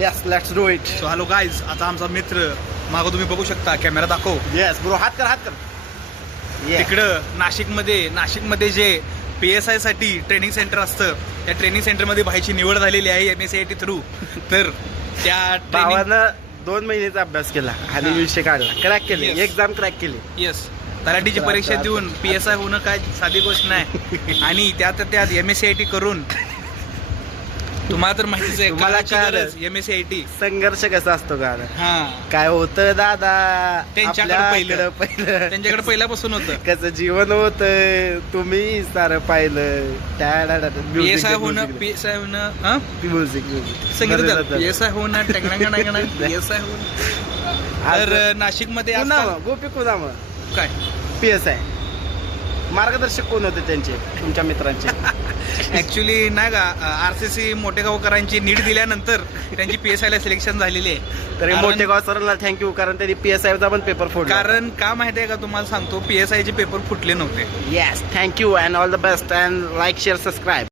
Yes let's do it. So hello guys, आता आमचा मित्र मागं तुम्ही बघू शकता, कॅमेरा दाखव. येस ब्रो, हात कर. तिकडं नाशिकमध्ये जे PSI साठी ट्रेनिंग सेंटर असतं, त्या ट्रेनिंग सेंटरमध्ये भाईची निवड झालेली आहे MSCIT थ्रू. तर त्या भावानं 2 महिन्याचा अभ्यास केला आणि विषय काढला, क्रॅक केले, Yes. एक्झाम क्रॅक केली. येस, तलाठीची परीक्षा देऊन PSI होणं काय साधी गोष्ट नाही. आणि त्यात MSCIT करून तुम्हाला तर माहितीच आहे, तुम्हाला काळाची काय गरज MSCIT. संघर्ष कसा असतो का हा, काय होतं दादा त्यांच्याकडे आपल्याकडं पहिलं त्यांच्याकडे पहिल्यापासून होतं. कसं जीवन होतं तुम्ही सारं पाहिलं. PSI होणं हा? संगीत PSI होणं PSI होणं. तर नाशिकमध्ये गोपी कुनाम काय PSI मार्गदर्शक कोण होते त्यांचे, तुमच्या मित्रांचे? ऍक्च्युली नाही का, RCC मोठेगावकरांची नीट दिल्यानंतर त्यांची PSI ला सिलेक्शन झालेली आहे. तरी मोठेगाव सरांना थँक्यू, कारण त्यांनी PSI चा पण पेपर फोडला. कारण का माहिती आहे का, तुम्हाला सांगतो, PSI चे पेपर फुटले नव्हते. Yes, thank you and all the best and like share subscribe.